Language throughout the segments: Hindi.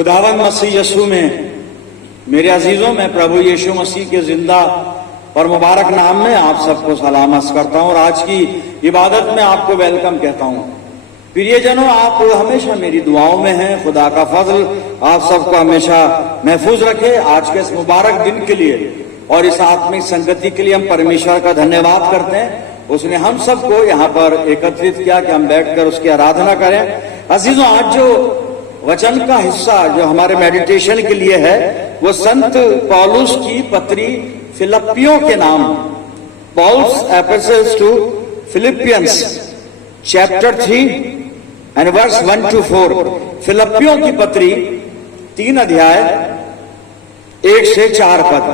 खुदावंद मसीह यीशु में मेरे अजीजों, मैं प्रभु यीशु मसीह के जिंदा और मुबारक नाम में आप सबको सलाम करता हूं और आज की इबादत में आपको वेलकम कहता हूं। प्रियजनों, आप हमेशा मेरी दुआओं में हैं। खुदा का फजल आप सबको हमेशा महफूज रखे। आज के इस मुबारक दिन के लिए और इस आत्मिक संगति के लिए हम परमेश्वर का धन्यवाद करते हैं। उसने हम सबको यहाँ पर एकत्रित किया कि हम बैठकर उसकी आराधना करें। अजीजों, आज जो वचन का हिस्सा जो हमारे मेडिटेशन के लिए है वो संत पौलुस की पत्री फिलिपियों के नाम, Paul's epistles to Philippians chapter 3 and verse 1 to 4। फिलिपियों की पत्री 3 अध्याय 1 से 4 पद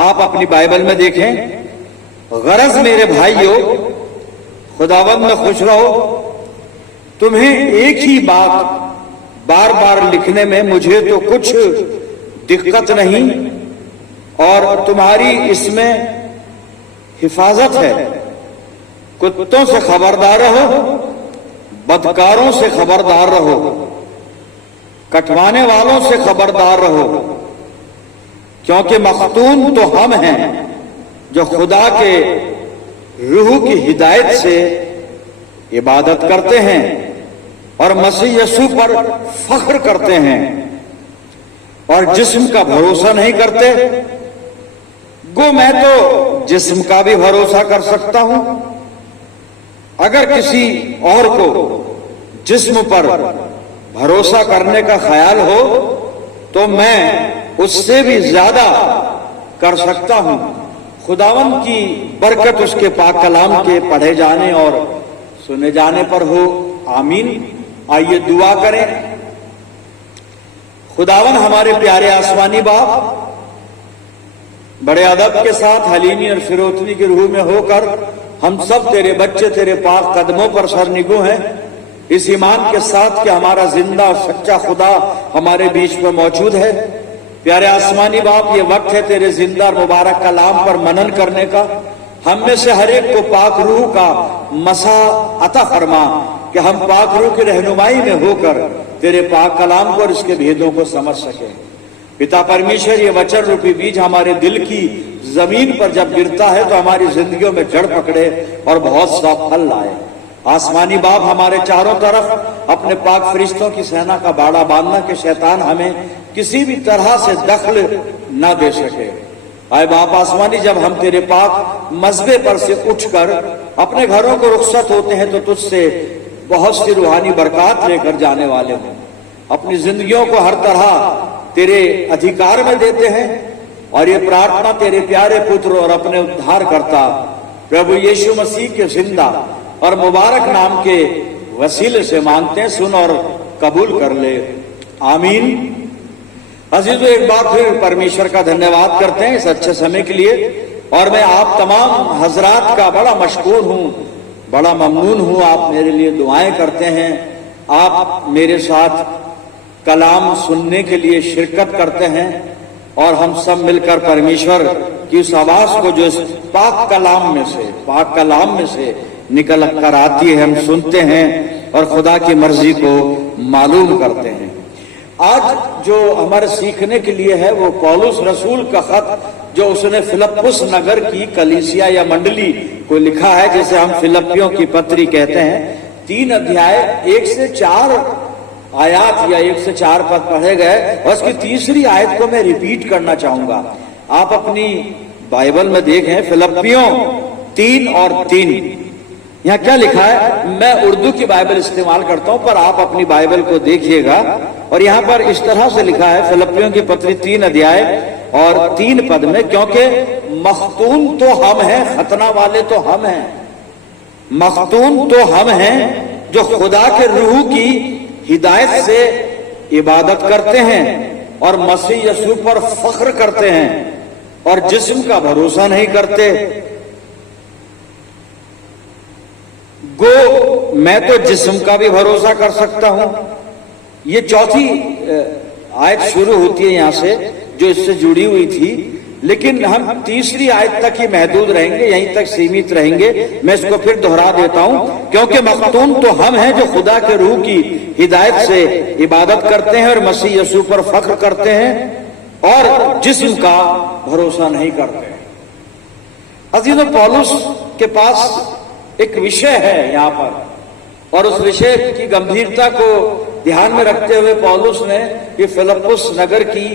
आप अपनी बाइबल में देखें। गरज मेरे भाइयों, खुदावंद में खुश रहो। तुम्हें एक ही बात बार बार लिखने में मुझे तो कुछ दिक्कत नहीं और तुम्हारी इसमें हिफाजत है। कुत्तों से खबरदार रहो, बदकारों से खबरदार रहो, कटवाने वालों से खबरदार रहो, क्योंकि मखतून तो हम हैं जो खुदा के रूह की हिदायत से इबादत करते हैं और मसीह यीशु पर फख्र करते हैं और जिस्म का भरोसा नहीं करते। गो मैं तो जिस्म का भी भरोसा कर सकता हूं। अगर किसी और को जिस्म पर भरोसा करने का ख्याल हो तो मैं उससे भी ज्यादा कर सकता हूं। खुदावन की बरकत उसके पाक कलाम के पढ़े जाने और सुने जाने पर हो। आमीन। आइए दुआ करें। खुदावन हमारे प्यारे आसमानी बाप, बड़े अदब के साथ हलीमी और फिरोतनी की रूह में होकर हम सब तेरे बच्चे तेरे पाक कदमों पर सरनिगो हैं, इस ईमान के साथ कि हमारा जिंदा और सच्चा खुदा हमारे बीच में मौजूद है। प्यारे आसमानी बाप, ये वक्त है तेरे जिंदा और मुबारक कलाम पर मनन करने का। हम में से हर एक को पाक रूह का मसा अता फरमा कि हम पाक रूह की रहनुमाई में होकर तेरे पाक कलाम को और इसके भेदों को समझ सके। पिता परमेश्वर, ये वचन रूपी बीज हमारे दिल की जमीन पर जब गिरता है तो हमारी जिंदगियों में जड़ पकड़े और बहुत सा फल लाए। आसमानी बाप, हमारे चारों तरफ अपने पाक फरिश्तों की सेना का बाड़ा बांधना कि शैतान हमें किसी भी तरह से दखल न दे सके। आए बाप आसमानी, जब हम तेरे पाक मजबे पर से उठकर अपने घरों को रुखसत होते हैं तो तुझसे बहुत सी रूहानी बरकत लेकर जाने वाले हैं। अपनी जिंदगियों को हर तरह तेरे अधिकार में देते हैं और ये प्रार्थना तेरे प्यारे पुत्र और अपने उद्धारकर्ता प्रभु यीशु मसीह के जिंदा और मुबारक नाम के वसीले से मांगते हैं। सुन और कबूल कर ले। आमीन। अजीजों, एक बार फिर परमेश्वर का धन्यवाद करते हैं इस अच्छे समय के लिए और मैं आप तमाम हजरात का बड़ा मशकूर हूं, बड़ा ममनून हूं। आप मेरे लिए दुआएं करते हैं, आप मेरे साथ कलाम सुनने के लिए शिरकत करते हैं और हम सब मिलकर परमेश्वर की उस आवाज को जो इस पाक कलाम में से निकल कर आती है हम सुनते हैं और खुदा की मर्जी को मालूम करते हैं। आज जो हमारे सीखने के लिए है वो पौलुस रसूल का खत जो उसने फिलिप्पुस नगर की कलीसिया या मंडली को लिखा है, जिसे हम फिलिपियों की पत्री कहते हैं। 3 अध्याय 1 से 4 आयत या 1 से 4 पद पढ़े गए और उसकी तीसरी आयत को मैं रिपीट करना चाहूंगा। आप अपनी बाइबल में देखें फिलिपियों 3 और 3। यहाँ क्या लिखा है? मैं उर्दू की बाइबल इस्तेमाल करता हूं पर आप अपनी बाइबल को देखिएगा और यहाँ पर इस तरह से लिखा है फिलिपियों की पत्री 3 अध्याय और 3 पद में, क्योंकि मखतून तो हम हैं, खतना वाले तो हम हैं, मखतून तो हम हैं जो खुदा के रूह की हिदायत से इबादत करते हैं और मसीह यीशु पर फख्र करते हैं और जिस्म का भरोसा नहीं करते। गो मैं तो जिस्म का भी भरोसा कर सकता हूं। ये चौथी आयत शुरू होती है यहां से जो इससे जुड़ी हुई थी। लेकिन हम तीसरी आयत तक ही महदूद रहेंगे, यहीं तक सीमित रहेंगे। मैं इसको फिर दोहरा देता हूं, क्योंकि मखतून तो हम हैं जो खुदा के रूह की हिदायत से इबादत करते हैं और मसीह यीशु पर फख्र करते हैं और जिस्म का भरोसा नहीं करते। अजीजों, पौलुस के पास एक विषय है यहाँ पर, और उस विषय की गंभीरता को ध्यान में रखते हुए पौलुस ने ये फिलिप्पुस नगर की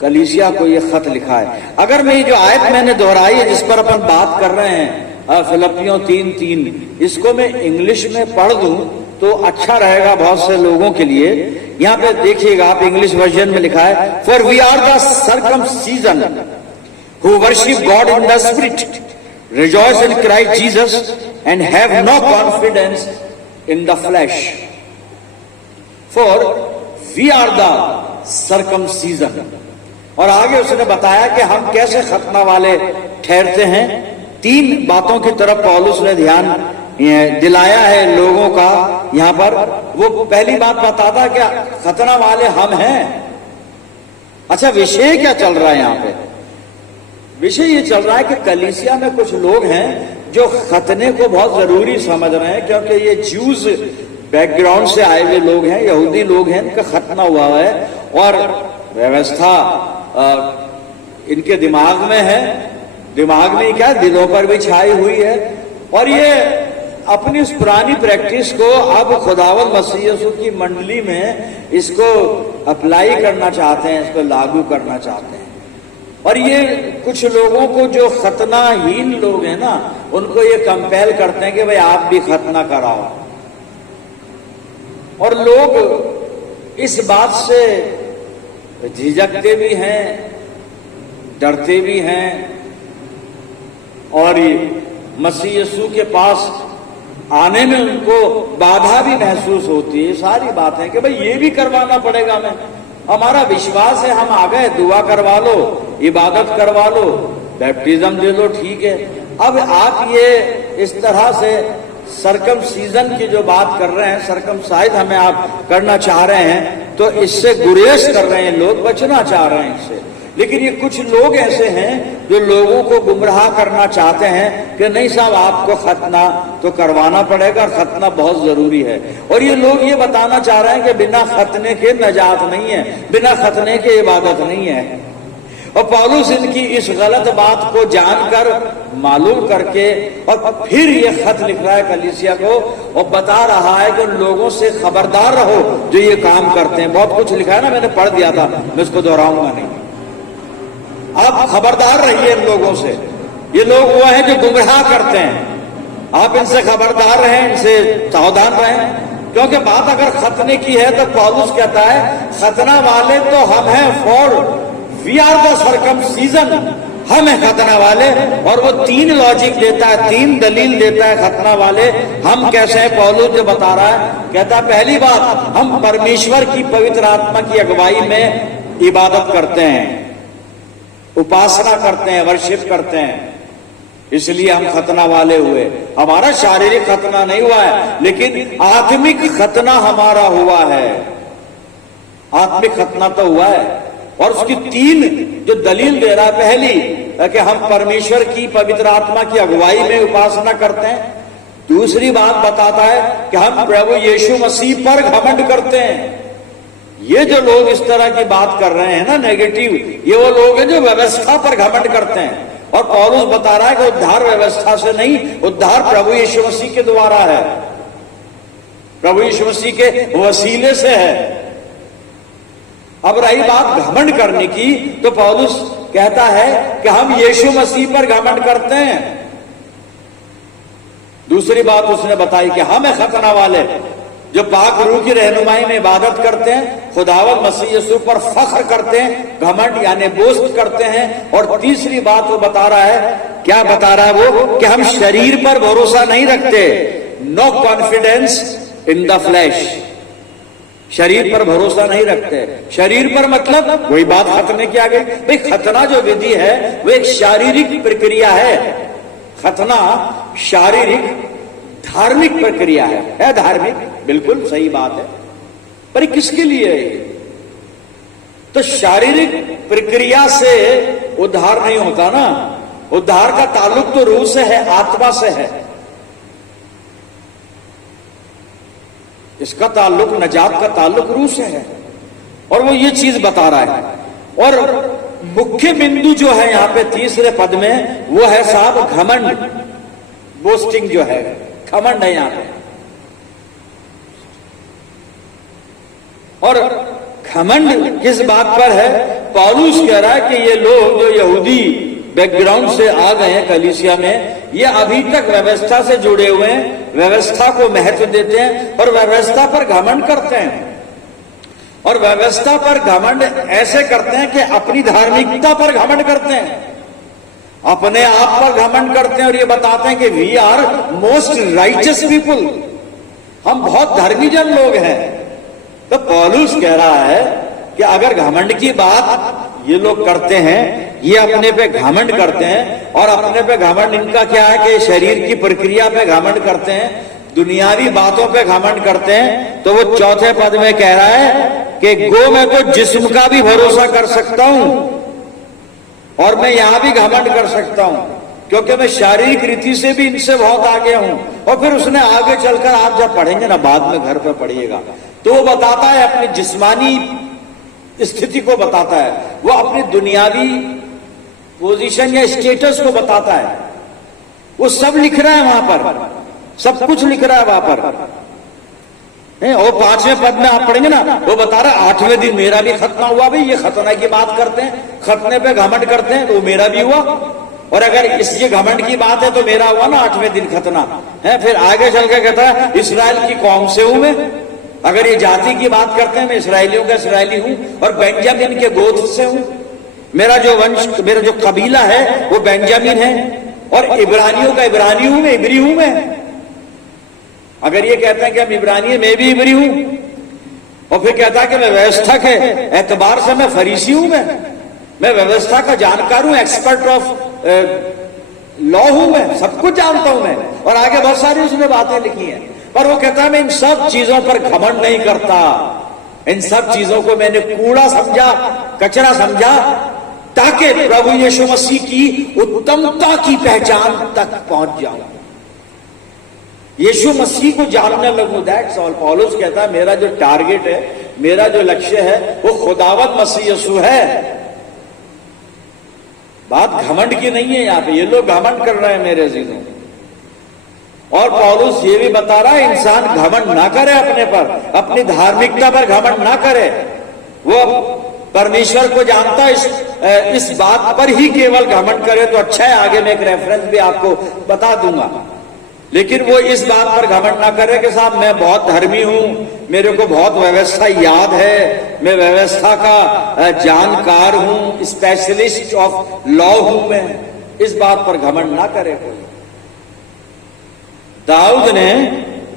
कलीसिया को ये खत लिखा है। अगर मैं ये जो आयत मैंने दोहराई है जिस पर अपन बात कर रहे हैं, फिलिपियों 3:3, इसको मैं इंग्लिश में पढ़ दूं तो अच्छा रहेगा बहुत से लोगों के लिए। यहाँ पे देखिएगा, आप इंग्लिश वर्जन में लिखा है, for we are the circumcision who worship God in the spirit, rejoice in Christ Jesus, and have no confidence in the flesh. For we are the circumcision. और आगे उसने बताया कि हम कैसे खतना वाले ठहरते हैं। 3 बातों की तरफ पौलुस ने ध्यान दिलाया है लोगों का यहाँ पर। वो पहली बात बताता क्या, खतना वाले हम हैं। अच्छा, विषय क्या चल रहा है यहाँ पे? विषय ये चल रहा है कि कलीसिया में कुछ लोग हैं जो खतने को बहुत जरूरी समझ रहे हैं, क्योंकि ये ज्यूज बैकग्राउंड से आए हुए लोग हैं, यहूदी लोग हैं, इनका खतना हुआ है और व्यवस्था इनके दिमाग में है, दिमाग में क्या दिलों पर भी छाई हुई है, और ये अपनी उस पुरानी प्रैक्टिस को अब खुदावंद मसीह यीशु की मंडली में इसको अप्लाई करना चाहते हैं, इसको लागू करना चाहते हैं। और ये कुछ लोगों को जो खतनाहीन लोग हैं ना, उनको ये कंपेल करते हैं कि भाई आप भी खतना कराओ। और लोग इस बात से झिझकते भी हैं, डरते भी हैं, और मसीह यीशु के पास आने में उनको बाधा भी महसूस होती है। सारी बातें कि भाई ये भी करवाना पड़ेगा, हमें हमारा विश्वास है, हम आ गए, दुआ करवा लो, इबादत करवा लो, बैप्टिज्म दे लो, ठीक है। अब आप ये इस तरह से सर्कमसीजन की जो बात कर रहे हैं, सर्कमसाइज हमें आप करना चाह रहे हैं, तो इससे गुरेज कर रहे हैं लोग, बचना चाह रहे हैं इससे। लेकिन ये कुछ लोग ऐसे हैं जो लोगों को गुमराह करना चाहते हैं कि नहीं साहब, आपको खतना तो करवाना पड़ेगा, खतना बहुत जरूरी है। और ये लोग ये बताना चाह रहे हैं कि बिना खतने के नजात नहीं है, बिना खतने के इबादत नहीं है। और पौलुस इनकी इस गलत बात को जानकर, मालूम करके, और फिर ये खत लिख रहा है कलीसिया को और बता रहा है कि लोगों से खबरदार रहो जो ये काम करते हैं। बहुत कुछ लिखा है ना, मैंने पढ़ दिया था, मैं इसको दोहराऊंगा नहीं। आप खबरदार रहिए इन लोगों से। ये लोग वो हैं जो गुमराह करते हैं, आप इनसे खबरदार रहें, इनसे सावधान रहें। क्योंकि बात अगर खतने की है तो पौलुस कहता है खतना वाले तो हम हैं, for we are the circumcision, हम हैं खतना वाले। और वो 3 लॉजिक देता है, 3 दलील देता है खतना वाले हम कैसे हैं। पौलुस जो बता रहा है, कहता है पहली बात, हम परमेश्वर की पवित्र आत्मा की अगुवाई में इबादत करते हैं, उपासना करते हैं, वर्शिप करते हैं, इसलिए हम खतना वाले हुए। हमारा शारीरिक खतना नहीं हुआ है, लेकिन आत्मिक खतना हमारा हुआ है। आत्मिक खतना तो हुआ है। और उसकी 3 जो दलील दे रहा है, पहली कि हम परमेश्वर की पवित्र आत्मा की अगुवाई में उपासना करते हैं। दूसरी बात बताता है कि हम प्रभु यीशु मसीह पर घमंड करते हैं। ये जो लोग इस तरह की बात कर रहे हैं ना, नेगेटिव, ये वो लोग हैं जो व्यवस्था पर घमंड करते हैं। और पौलुस बता रहा है कि उद्धार व्यवस्था से नहीं, उद्धार प्रभु यीशु मसीह के द्वारा है, प्रभु यीशु मसीह के वसीले से है। अब रही बात घमंड करने की, तो पौलुस कहता है कि हम यीशु मसीह पर घमंड करते हैं। दूसरी बात उसने बताई कि हम है खतना वाले जो पाक रूह की रहनुमाई में इबादत करते हैं, खुदावंद मसीह यीशु पर फख्र करते हैं, घमंड यानी बोस्ट करते हैं। और तीसरी बात वो बता रहा है, क्या बता रहा है वो, कि हम शरीर पर भरोसा नहीं रखते, no confidence in the flesh, शरीर पर भरोसा नहीं रखते। शरीर पर मतलब वही बात खतने की आ गई। भाई खतना जो विधि है वो एक शारीरिक प्रक्रिया है। खतना शारीरिक धार्मिक प्रक्रिया है धार्मिक, बिल्कुल सही बात है, पर किसके लिए है? तो शारीरिक प्रक्रिया से उद्धार नहीं होता ना। उद्धार का ताल्लुक तो रूह से है, आत्मा से है। इसका ताल्लुक, नजात का ताल्लुक रूह से है, और वो ये चीज बता रहा है। और मुख्य बिंदु जो है यहां पे तीसरे पद में, वो है साहब घमंड, बोस्टिंग जो है, घमंड है यहां पे। और घमंड किस बात पर है? पौलुस कह रहा है कि ये लोग जो यहूदी बैकग्राउंड से आ गए हैं कलीसिया में, ये अभी तक व्यवस्था से जुड़े हुए हैं, व्यवस्था को महत्व देते हैं और व्यवस्था पर घमंड करते हैं। और व्यवस्था पर घमंड ऐसे करते हैं कि अपनी धार्मिकता पर घमंड करते हैं, अपने आप पर घमंड करते हैं, और ये बताते हैं कि we are most righteous people, हम बहुत धर्मी जन लोग हैं। तो पौलुस कह रहा है कि अगर घमंड की बात ये लोग करते हैं, ये अपने पे घमंड करते हैं, और अपने पे घमंड इनका क्या है कि शरीर की प्रक्रिया पे घमंड करते हैं, दुनियावी बातों पे घमंड करते हैं, तो वो चौथे पद में कह रहा है कि गो मैं तो जिस्म का भी भरोसा कर सकता हूं, और मैं यहां भी घमंड कर सकता हूं, क्योंकि मैं शारीरिक रीति से भी इनसे बहुत आगे हूं। और फिर उसने आगे चलकर, आप जब पढ़ेंगे ना, बाद में घर पे पढ़िएगा, तो वो बताता है अपनी जिस्मानी स्थिति को बताता है, वो अपनी दुनियावी पोजीशन या स्टेटस को बताता है, वो सब लिख रहा है वहां पर, सब कुछ लिख रहा है वहां पर। और 5वें पद में आप पढ़ेंगे ना, वो बता रहा है 8वें दिन मेरा भी खतना हुआ। भाई ये खतना की बात करते हैं, खतने पे घमंड करते हैं, तो मेरा भी हुआ। और अगर इसके घमंड की बात है तो मेरा हुआ ना 8वें दिन खतना है। फिर आगे चल के कहता है इस्राएल की कौम से हूं मैं। अगर ये जाति की बात करते हैं, मैं इसराइलियों का इसराइली हूं और बेंजामिन के गोत्र से हूं। मेरा जो वंश, मेरा जो कबीला है वो बेंजामिन है, और इब्रानियों का इब्रानी हूं मैं, इब्री हूं मैं। अगर ये कहते हैं कि हम इब्रानी, मैं भी इब्री हूं। और फिर कहता है कि मैं व्यवस्था के एतबार से मैं फरीसी हूं, मैं व्यवस्था का जानकार हूं, एक्सपर्ट ऑफ लॉ हूं, मैं सब कुछ जानता हूं मैं। और आगे बहुत सारी उसने बातें लिखी हैं, पर वो कहता है मैं इन सब चीजों पर घमंड नहीं करता, इन सब चीजों को मैंने कूड़ा समझा, कचरा समझा, ताकि प्रभु यीशु मसीह की उत्तमता की पहचान तक पहुंच जाऊं, यीशु मसीह को जानने लगूं। That's all. पौलुस कहता है मेरा जो टारगेट है, मेरा जो लक्ष्य है, वो खुदावंद मसीह यीशु है। बात घमंड की नहीं है। यहां पे ये लोग घमंड कर रहे हैं मेरे जीनों। और पौलुस ये भी बता रहा है इंसान घमंड ना करे अपने पर, अपनी धार्मिकता पर घमंड ना करे। वो परमेश्वर को जानता है, इस बात पर ही केवल घमंड करे तो अच्छा है। आगे मैं एक रेफरेंस भी आपको बता दूंगा। लेकिन वो इस बात पर घमंड ना करे कि साहब मैं बहुत धर्मी हूं, मेरे को बहुत व्यवस्था याद है, मैं व्यवस्था का जानकार हूं, स्पेशलिस्ट ऑफ लॉ हूं मैं। इस बात पर घमंड ना करे कोई। दाऊद ने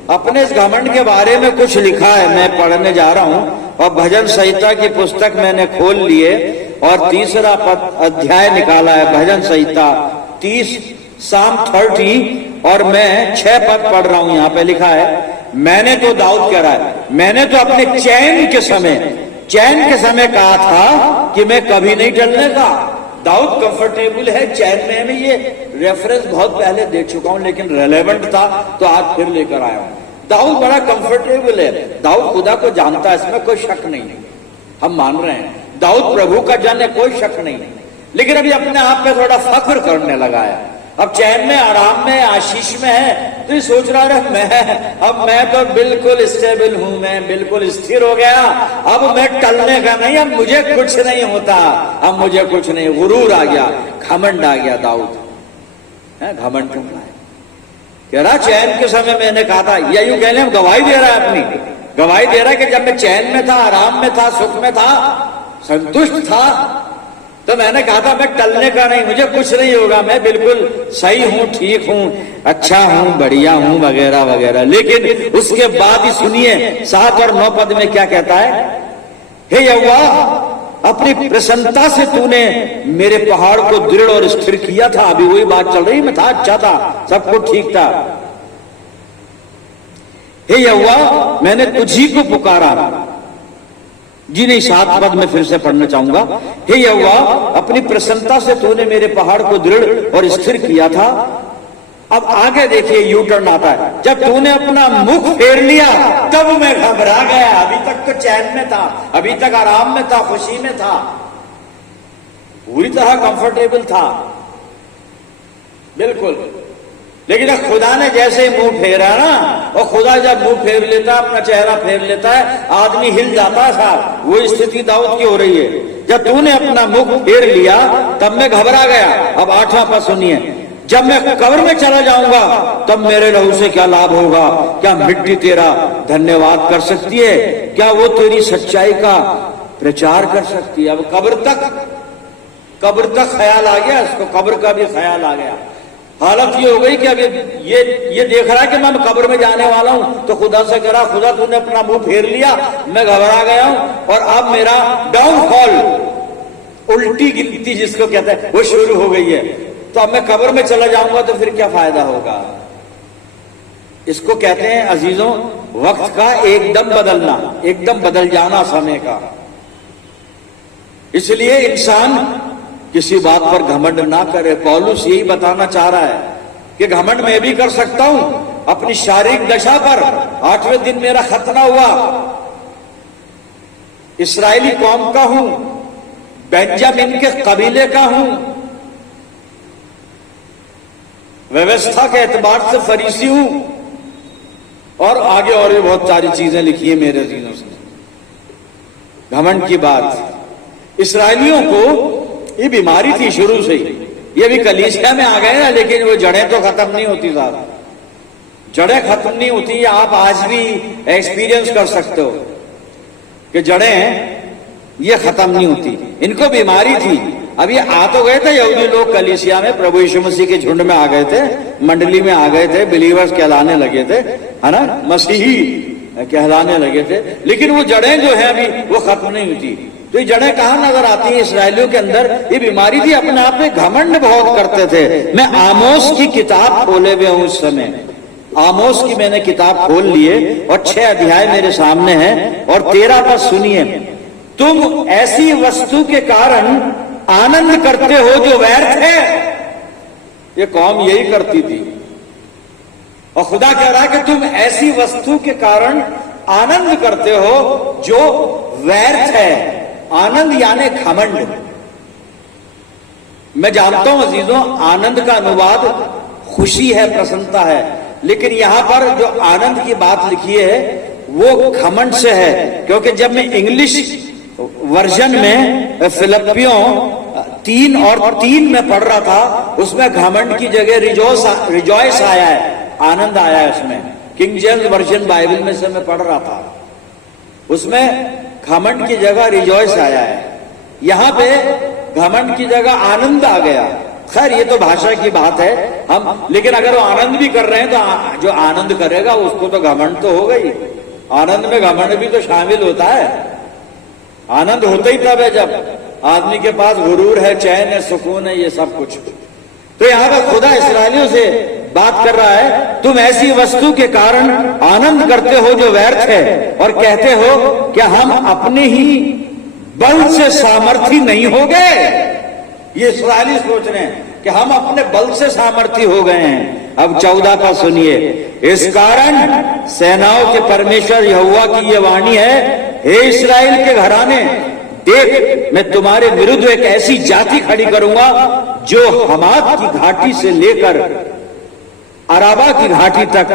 अपने इस घमंड के बारे में कुछ लिखा है, मैं पढ़ने जा रहा हूं। और भजन संहिता की पुस्तक मैंने खोल लिए और 3रा अध्याय निकाला है, भजन संहिता 30 साम 30, और मैं 6 पद पढ़ रहा हूं। यहां पे लिखा है, मैंने तो, दाऊद कह रहा है, मैंने तो अपने चैन के समय कहा था कि मैं कभी नहीं टलने का। दाऊद कंफर्टेबल है चैन में। मैं ये रेफरेंस बहुत पहले दे चुका हूं, लेकिन रेलेवेंट था तो आज फिर लेकर आया हूं। दाऊद बड़ा कंफर्टेबल है। दाऊद खुदा को जानता है, इसमें कोई शक नहीं है, हम मान रहे हैं। दाऊद प्रभु का जन है, कोई शक नहीं है। लेकिन अभी अपने आप पे थोड़ा फख्र करने लगा है। अब चैन में, आराम में, आशीष में है, तो ये सोच रहा है अब मैं तो बिल्कुल स्टेबल हूं, मैं बिल्कुल स्थिर हो गया, अब मैं टलने का नहीं, अब मुझे कुछ नहीं होता, अब मुझे कुछ नहीं। गुरूर आ गया, घमंड आ गया। दाऊद है घमंड कर रहा है, कह रहा चैन के समय मैंने कहा था। या यूं कह लें गवाही दे रहा है, अपनी गवाही दे रहा है कि जब मैं चैन में था, आराम में था, सुख में था, संतुष्ट था, तो मैंने कहा था मैं टलने का नहीं, मुझे कुछ नहीं होगा, मैं बिल्कुल सही हूं, ठीक हूं, अच्छा हूं, बढ़िया हूं, वगैरह वगैरह। लेकिन उसके बाद ही सुनिए 7 और 9 पद में क्या कहता है, हे यहोवा अपनी प्रसन्नता से तूने मेरे पहाड़ को दृढ़ और स्थिर किया था। अभी वही बात चल रही, मैं था, अच्छा था, सब कुछ ठीक था। हे यहोवा मैंने तुझी को पुकारा, जी नहीं, 7 पद में फिर से पढ़ना चाहूंगा। हे यहोवा, अपनी प्रसन्नता से तूने मेरे पहाड़ को दृढ़ और स्थिर किया था। अब आगे देखिए यू टर्न आता है, जब तूने अपना मुख फेर लिया तब मैं घबरा गया। अभी तक तो चैन में था, अभी तक आराम में था, खुशी में था, पूरी तरह कंफर्टेबल था, बिल्कुल। लेकिन अब खुदा ने जैसे मुंह फेरा ना, और खुदा जब मुंह फेर लेता है, अपना चेहरा फेर लेता है, आदमी हिल जाता है साहब। वो स्थिति दाऊद की हो रही है। जब तूने अपना मुख फेर लिया तब मैं घबरा गया। अब 8वां पद सुनिए, जब मैं कब्र में चला जाऊंगा तब मेरे लहू से क्या लाभ होगा? क्या मिट्टी तेरा धन्यवाद कर सकती है? क्या वो तेरी सच्चाई का प्रचार कर सकती है? अब कब्र तक ख्याल आ गया इसको, कब्र का भी ख्याल आ गया। हालत ये हो गई कि अब ये देख रहा है कि मैं कब्र में जाने वाला हूं, तो खुदा से कह रहा, खुदा तूने अपना मुंह फेर लिया, मैं घबरा गया हूं और अब मेरा डाउनफॉल, उल्टी गिनती जिसको कहते हैं, वो शुरू हो गई है। तो अब मैं कब्र में चला जाऊंगा तो फिर क्या फायदा होगा? इसको कहते हैं अजीजों, वक्त का एकदम बदलना, एकदम बदल जाना समय का। इसलिए इंसान किसी बात पर घमंड ना करे। पौलुस यही बताना चाह रहा है कि घमंड मैं भी कर सकता हूं अपनी शारीरिक दशा पर। 8वें दिन मेरा खतना हुआ, इस्राएली कौम का हूं, बेंजामिन के कबीले का हूं, व्यवस्था के एतबार से फरीसी हूं, और आगे और भी बहुत सारी चीजें लिखी है मेरे जीनों से। घमंड की बात, इस्राएलियों को ये बीमारी थी शुरू से ही। ये भी कलीसिया में आ गए ना, लेकिन वो जड़ें तो खत्म नहीं होती साहब, जड़ें खत्म नहीं होती। आप आज भी एक्सपीरियंस कर सकते हो कि जड़ें ये खत्म नहीं होती। इनको बीमारी थी। अब ये आ तो गए थे यहूदी लोग कलीसिया में, प्रभु यीशु मसीह के झुंड में आ गए थे, मंडली में आ गए थे, बिलीवर्स कहलाने लगे थे, है ना, मसीही कहलाने लगे थे, लेकिन वो जड़ें जो है अभी वो खत्म नहीं होती। तो ये जड़ें कहां नजर आती है? इस्राएलियों के अंदर ये बीमारी थी, अपने आप में घमंड बहुत करते थे। मैं आमोस की किताब खोले हुए हूं उस समय, आमोस की मैंने किताब खोल लिए और 6 अध्याय मेरे सामने हैं और 13 पद सुनिए। तुम ऐसी वस्तु के कारण आनंद करते हो जो व्यर्थ है। ये कौम यही करती थी, और खुदा कह रहा है कि तुम ऐसी वस्तु के कारण आनंद करते हो जो व्यर्थ है। आनंद यानी घमंड। मैं जानता हूं अजीजों, आनंद का अनुवाद खुशी है, प्रसन्नता है, लेकिन यहां पर जो आनंद की बात लिखी है वो घमंड से है। क्योंकि जब मैं इंग्लिश वर्जन में फिलिपियों 3 और 3 में पढ़ रहा था, उसमें घमंड की जगह रिजॉइस आया है, आनंद आया है उसमें। किंग जेम्स वर्जन बाइबल में से मैं पढ़ रहा था, उसमें घमंड की जगह रिजॉइस आया है। यहां पे घमंड की जगह आनंद आ गया। खैर ये तो भाषा की बात है हम, लेकिन अगर वो आनंद भी कर रहे हैं तो जो आनंद करेगा उसको तो घमंड तो हो गई। आनंद में घमंड भी तो शामिल होता है। आनंद होता ही तब है जब आदमी के पास गुरूर है, चैन है, सुकून है, ये सब कुछ। तो यहां पर खुदा इस्राएलियों से बात कर रहा है, तुम ऐसी वस्तु के कारण आनंद करते हो जो व्यर्थ है, और कहते हो क्या हम अपने ही बल से सामर्थी नहीं हो गए? ये इस्राएली सोच रहे हैं कि हम अपने बल से सामर्थी हो गए हैं। अब 14 का सुनिए, इस कारण सेनाओं के परमेश्वर यहोवा की ये वाणी है, हे इस्राएल के घराने, देख मैं तुम्हारे विरुद्ध एक ऐसी जाति खड़ी करूंगा जो हमात की घाटी से लेकर अराबा की घाटी तक,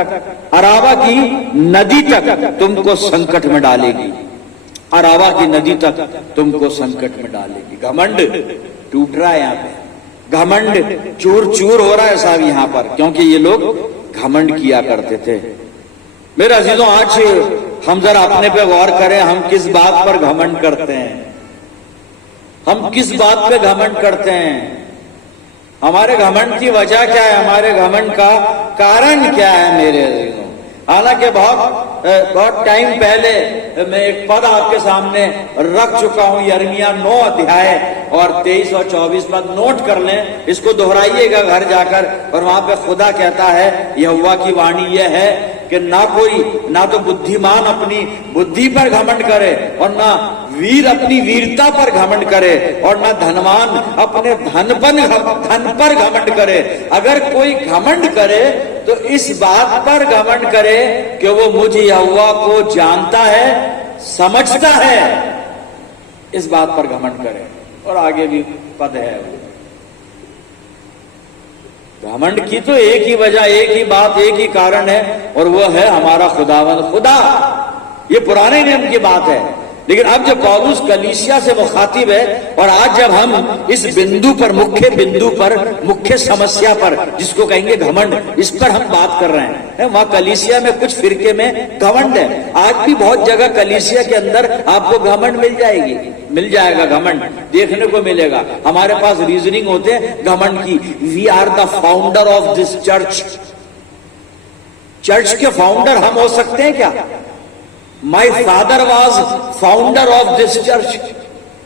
अराबा की नदी तक तुमको संकट में डालेगी। अराबा की नदी तक तुमको संकट में डालेगी। घमंड टूट रहा है यहाँ पे, घमंड चूर चूर हो रहा है साहब यहाँ पर, क्योंकि ये लोग घमंड किया करते थे। मेरे अजीजों, आज हम जरा अपने पे गौर करें, हम किस बात पर घमंड करते हैं? हम किस बात पे घमंड करते हैं? हमारे घमंड की वजह क्या है? हमारे घमंड का कारण क्या है मेरे अजीजों? हालांकि बहुत टाइम पहले मैं एक पद आपके सामने रख चुका हूं, यिर्मयाह 9 अध्याय और 23 और 24 पद नोट कर लें, इसको दोहराइएगा घर जाकर। और वहां पे खुदा कहता है, यहोवा की वाणी यह है कि ना तो बुद्धिमान अपनी बुद्धि पर घमंड करे और ना वीर अपनी वीरता पर घमंड करे और ना धनवान अपने धन पर घमंड करे। अगर कोई घमंड करे तो इस बात पर घमंड करे कि वो मुझ यहोवा को जानता है, समझता है, इस बात पर घमंड करे। और आगे भी पद है। घमंड की तो एक ही वजह, एक ही बात, एक ही कारण है, और वो है हमारा खुदावंद खुदा। ये पुराने नियम की बात है। लेकिन अब जब पौलुस कलीसिया से मुखातिब है, और आज जब हम इस बिंदु पर, मुख्य बिंदु पर, मुख्य समस्या पर, जिसको कहेंगे घमंड, इस पर हम बात कर रहे हैं। वहां कलीसिया में कुछ फिरके में घमंड है। आज भी बहुत जगह कलीसिया के अंदर आपको घमंड मिल जाएगा। घमंड देखने को मिलेगा। हमारे पास रीजनिंग होते हैं घमंड की। We are the founder of this church. Church के फाउंडर हम हो सकते हैं क्या? My father was founder of this church.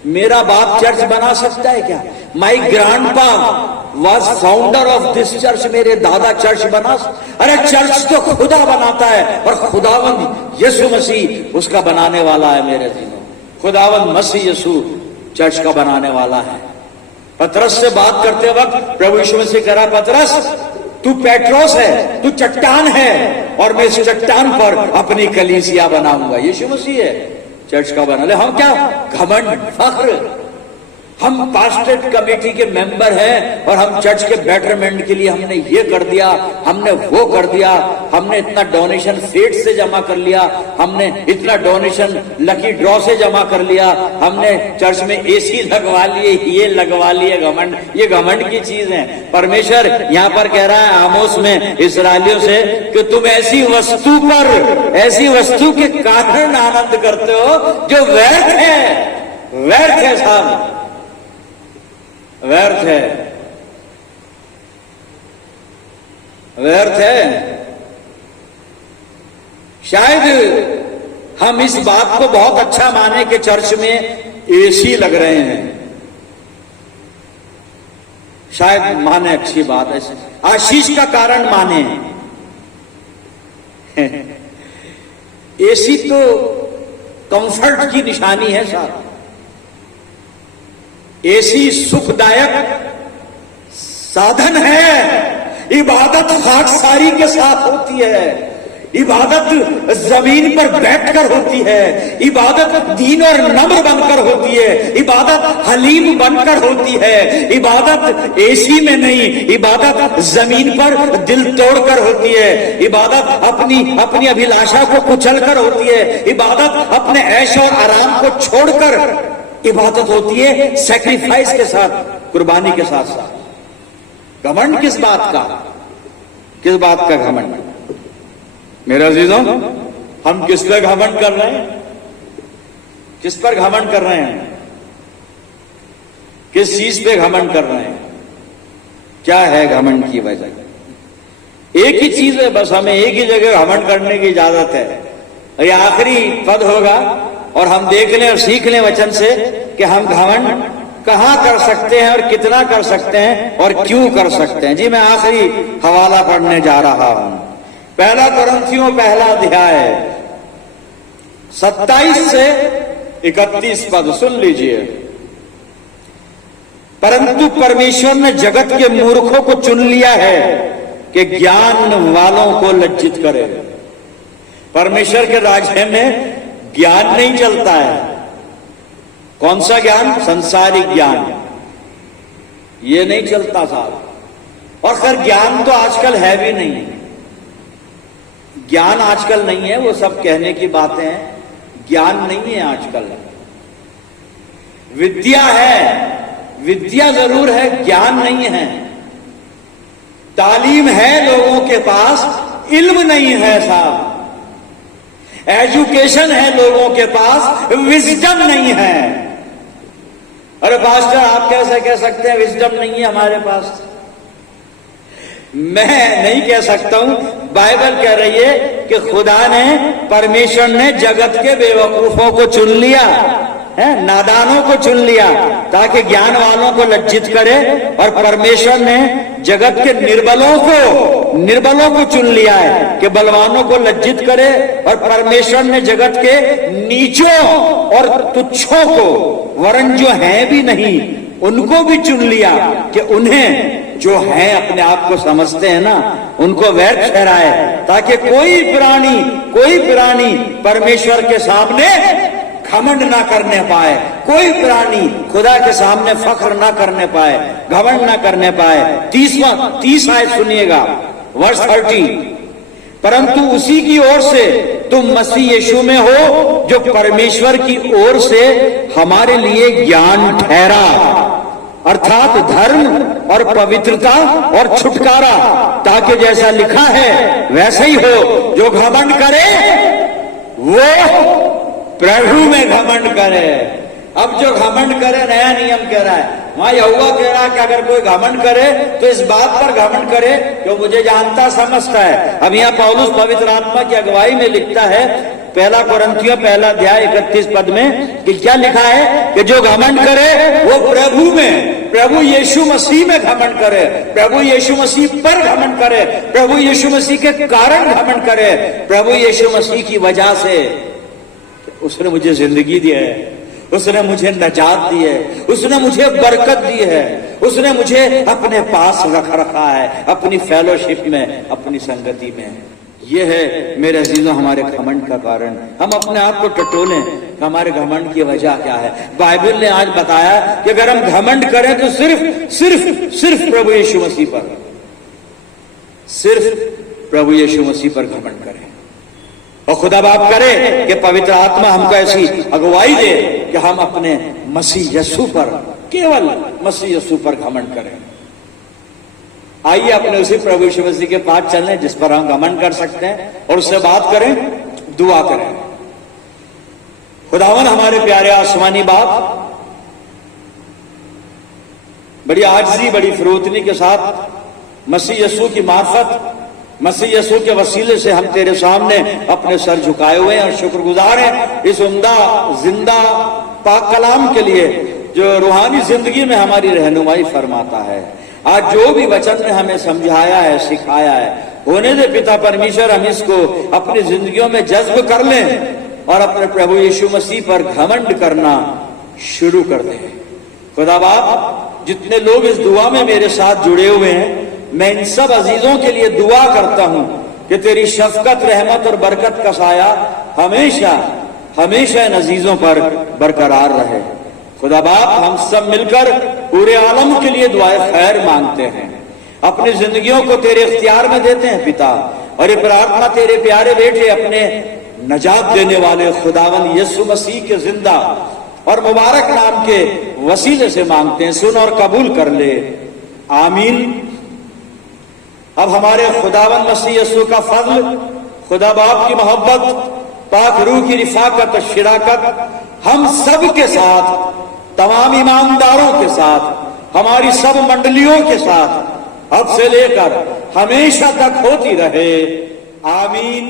मेरा बाप चर्च बना सकता है क्या? My grandpa was founder of this church. मेरे दादा चर्च बना। अरे चर्च तो खुदा बनाता है, और खुदावंद यीशु मसीह उसका बनाने वाला है। मेरे दिनों खुदावंद मसीह यीशु चर्च का बनाने वाला है। पतरस से बात करते वक्त प्रभु यीशु मसीह कह रहा, पतरस तू पेट्रोस है, तू चट्टान है, और मैं इस चट्टान पर अपनी कलीसिया बनाऊंगा। यीशु मसीह है चर्च का बना ले। हम क्या घमंड, फख्र, हम पास्टरेट कमेटी के मेंबर हैं और हम चर्च के बेटरमेंट के लिए हमने ये कर दिया, हमने वो कर दिया, हमने इतना डोनेशन फेट से जमा कर लिया, हमने इतना डोनेशन लकी ड्रॉ से जमा कर लिया, हमने चर्च में एसी लगवा लिए, ये लगवा लिए। घमंड, ये घमंड की चीज है। परमेश्वर यहाँ पर कह रहा है आमोस में इस्राएलियों से कि तुम ऐसी वस्तु पर, ऐसी वस्तु के कारण आनंद करते हो जो व्यर्थ है। व्यर्थ है साहब, व्यर्थ है, व्यर्थ है। शायद हम इस बात को बहुत अच्छा माने कि चर्च में एसी लग रहे हैं। शायद माने, अच्छी बात है, आशीष का कारण माने। एसी तो कंफर्ट की निशानी है साहब। एसी सुखदायक साधन है। इबादत खाकसारी के साथ होती है। इबादत जमीन पर बैठकर होती है। इबादत दीन और नम्र बनकर होती है। इबादत हलीम बनकर होती है। इबादत एसी में नहीं, इबादत जमीन पर दिल तोड़कर होती है। इबादत अपनी अभिलाषा को कुचलकर होती है। इबादत अपने ऐश और आराम को छोड़कर इबादत होती है, सैक्रिफाइस के साथ, कुर्बानी के साथ साथ। घमंड किस बात का? किस बात का घमंड? मेरे अजीजों, हम किस पर घमंड कर रहे हैं? किस पर घमंड कर रहे हैं? किस चीज पे घमंड कर रहे हैं? क्या है घमंड की वजह? एक ही चीज है बस, हमें एक ही जगह घमंड करने की इजाजत है। ये आखिरी पद होगा और हम देख लें और सीख लें वचन से कि हम घमंड कहां कर सकते हैं और कितना कर सकते हैं और क्यों कर सकते हैं। जी, मैं आखिरी हवाला पढ़ने जा रहा हूं। पहला कुरिन्थियों पहला अध्याय 27 से 31 पद सुन लीजिए। परंतु परमेश्वर ने जगत के मूर्खों को चुन लिया है कि ज्ञान वालों को लज्जित करे। परमेश्वर के राज्य में ज्ञान नहीं चलता है। कौन सा ज्ञान? संसारिक ज्ञान, ये नहीं चलता साहब। और खैर ज्ञान तो आजकल है भी नहीं। ज्ञान आजकल नहीं है, वो सब कहने की बातें हैं। ज्ञान नहीं है आजकल। विद्या है, विद्या जरूर है, ज्ञान नहीं है। तालीम है लोगों के पास, इल्म नहीं है साहब। एजुकेशन है लोगों के पास, विजडम नहीं है। अरे पास्टर, आप कैसे कह सकते हैं विजडम नहीं है हमारे पास? मैं नहीं कह सकता हूं, बाइबल कह रही है कि खुदा ने, परमेश्वर ने जगत के बेवकूफों को चुन लिया। नादानों को चुन लिया ताकि ज्ञान वालों को लज्जित करे, और परमेश्वर ने जगत के निर्बलों को चुन लिया है कि बलवानों को लज्जित करे, और परमेश्वर ने जगत के नीचों और तुच्छों को, वरन जो हैं भी नहीं उनको भी चुन लिया कि उन्हें जो है अपने आप को समझते हैं ना, उनको व्यर्थ ठहराए, ताकि कोई प्राणी परमेश्वर के सामने घमंड ना करने पाए, कोई प्राणी खुदा के सामने फख्र ना करने पाए, घमंड ना करने पाए। 30 आयत सुनिएगा, वर्ष 30। परंतु उसी की ओर से तुम मसीह यीशु में हो, जो परमेश्वर की ओर से हमारे लिए ज्ञान ठहरा, अर्थात धर्म और पवित्रता और छुटकारा, ताकि जैसा लिखा है वैसे ही हो। जो घमंड करे वो प्रभु में घमंड करे। अब जो घमंड करे, नया नियम कह रहा है, वहां यहोवा कह रहा है कि अगर कोई घमंड करे तो इस बात पर घमंड करे जो मुझे जानता समझता है। अब यहाँ पौलुस पवित्र आत्मा की अगुवाई में लिखता है, 1 कोरिन्थियों 1 अध्याय 31 पद में, कि क्या लिखा है कि जो घमंड करे वो प्रभु में, प्रभु यीशु मसीह में घमंड करे, प्रभु यीशु मसीह पर घमंड करे, प्रभु यीशु मसीह के कारण घमंड करे, प्रभु यीशु मसीह की वजह से उसने मुझे जिंदगी दी है, उसने मुझे नजात दी है, उसने मुझे बरकत दी है, उसने मुझे अपने पास रखा है, अपनी फेलोशिप में, अपनी संगति में। ये है मेरे अजीजों हमारे घमंड का कारण। हम अपने आप को टटोलें, हमारे घमंड की वजह क्या है। बाइबल ने आज बताया कि अगर हम घमंड करें तो सिर्फ प्रभु यीशु मसीह पर, सिर्फ प्रभु यीशु मसीह पर घमंड करें, और खुदा बाप करे कि पवित्र आत्मा हमको ऐसी अगुवाई दे कि हम अपने मसीह यीशु पर, केवल मसीह यीशु पर घमंड करें। आइए अपने उसी प्रभु यीशु मसीह के पास चलें जिस पर हम घमंड कर सकते हैं, और उससे बात करें, दुआ करें। खुदावन हमारे प्यारे आसमानी बाप, बड़ी आजिज़ी, बड़ी फिरोतनी के साथ मसीह यीशु की मार्फत, मसीह यीशु के वसीले से हम तेरे सामने अपने सर झुकाए हुए हैं और शुक्रगुजार हैं इस उम्दा जिंदा पाक कलाम के लिए जो रूहानी जिंदगी में हमारी रहनुमाई फरमाता है। आज जो भी वचन ने हमें समझाया है, सिखाया है, होने दे पिता परमेश्वर हम इसको अपनी जिंदगियों में जज्ब कर लें और अपने प्रभु यीशु मसीह पर घमंड करना शुरू कर दें। खुदा बाप, जितने लोग इस दुआ में मेरे साथ जुड़े हुए हैं, मैं इन सब अजीजों के लिए दुआ करता हूं कि तेरी शफकत, रहमत और बरकत का साया हमेशा हमेशा इन अजीजों पर बरकरार रहे। खुदा बाप, हम सब मिलकर पूरे आलम के लिए दुआए खैर मांगते हैं, अपनी जिंदगियों को तेरे इख्तियार में देते हैं पिता, और ये प्रार्थना तेरे प्यारे बेटे अपने नजात देने वाले खुदावन यीशु मसीह के जिंदा और मुबारक नाम के वसीले से मांगते हैं। सुन और कबूल कर ले, आमीन। अब हमारे खुदावन मसीह यीशु का फजल, खुदा बाप की मोहब्बत, पाक रूह की रिफाकत और शिराकत हम सब के साथ, तमाम ईमानदारों के साथ, हमारी सब मंडलियों के साथ अब से लेकर हमेशा तक होती रहे, आमीन।